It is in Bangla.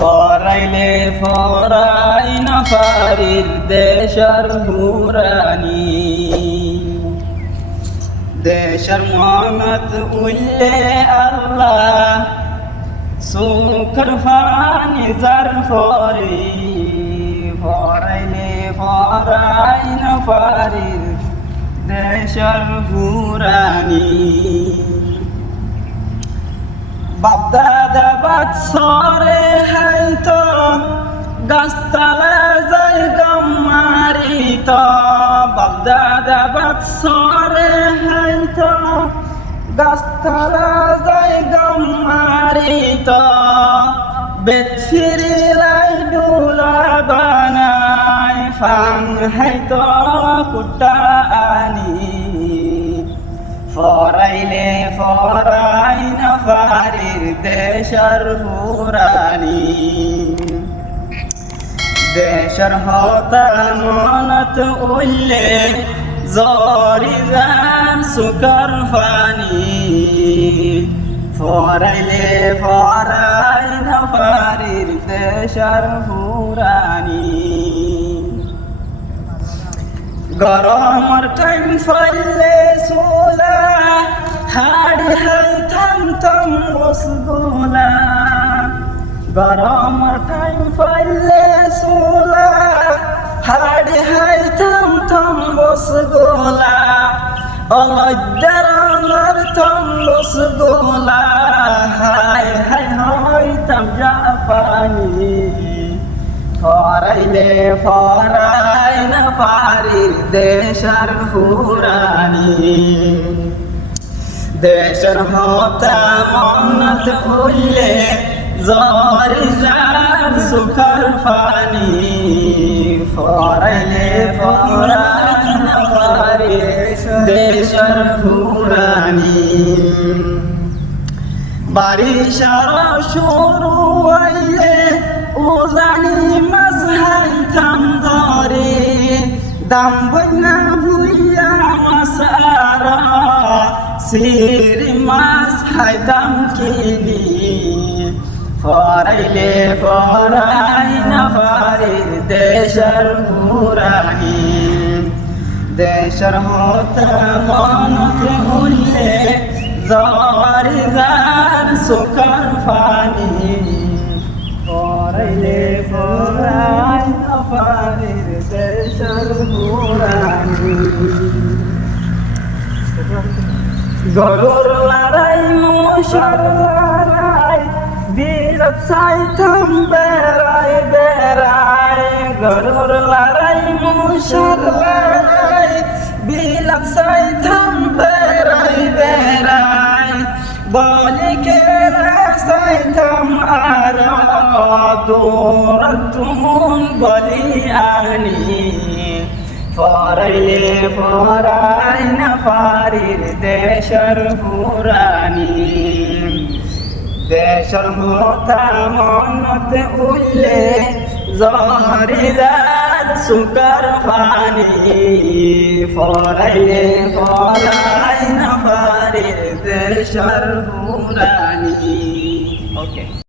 ফরাইলে ফরাই না ফারির দেশর হুরানি দেশর মনত উল্লে আল্লাহ সুখর ফানি জার ফরি ফরাইলে ফরাই না ফারির দেশর হুরানি বাপদাদা বাৎসরে হাইতো গাছতলা যাই গমারিত বাপদাদা বাৎসরে হাইতো গাছতলা যাই গমারিত বেছিরি লাই ডুলা বানাই ফাং হাইতো কুটা আনি ফরাইলে ফরাই না ফারির দেশর হুরানি দেশর হতা মনত উল্লে জরি জান সুকর ফানি ফরাইলে ফরাই না ফারির দেশর হুরানি গরমর টাইম ফাইলে সোলা হাড়ি হাই থাম থাম রসগোলা গরমর টাইম ফাইলে সোলা হাড়ি হাই থাম থাম রসগোলা অলজ্জার থাম রসগোলা হাই হাই হাই থাম জাপানি ফরাইলে ফরাই না ফারির দেশর হুরানি দেশর হতা মনত উল্লে জরি জান সুখর ফানি ফরাইলে ফরাই না ফারির দেশর হুরানি বারিশার শুরু হইলে উজানি মাছ হাইতাম ধরে দাম বইনা ভুইয়া মাছার সির মাছ হাইতাম কিনি ফরাইলে ফরাই না ফারির দেশর হুরানি দেশর হতা মনত উল্লে জরি জান সুখর ফানি ফরাইলে ফরাই না ফারির দেশর হুরানি গরুর লড়াই মুষর লড়াই বীরত সাইতাম বেড়াই বেড়াই গরুর লড়াই মুষর লড়াই বীরত সাইতাম বেড়াই বেড়াই বলি কে সাইতাম আর দূর তুমুন বলি আনি ফরাইলে ফরাই না ফারির দেশর হুরানি দেশর হতা মনত উল্লে জরি জান সুকর ফানি ফরাইলে ফরাই না ফারির দেশর হুরানি ওকে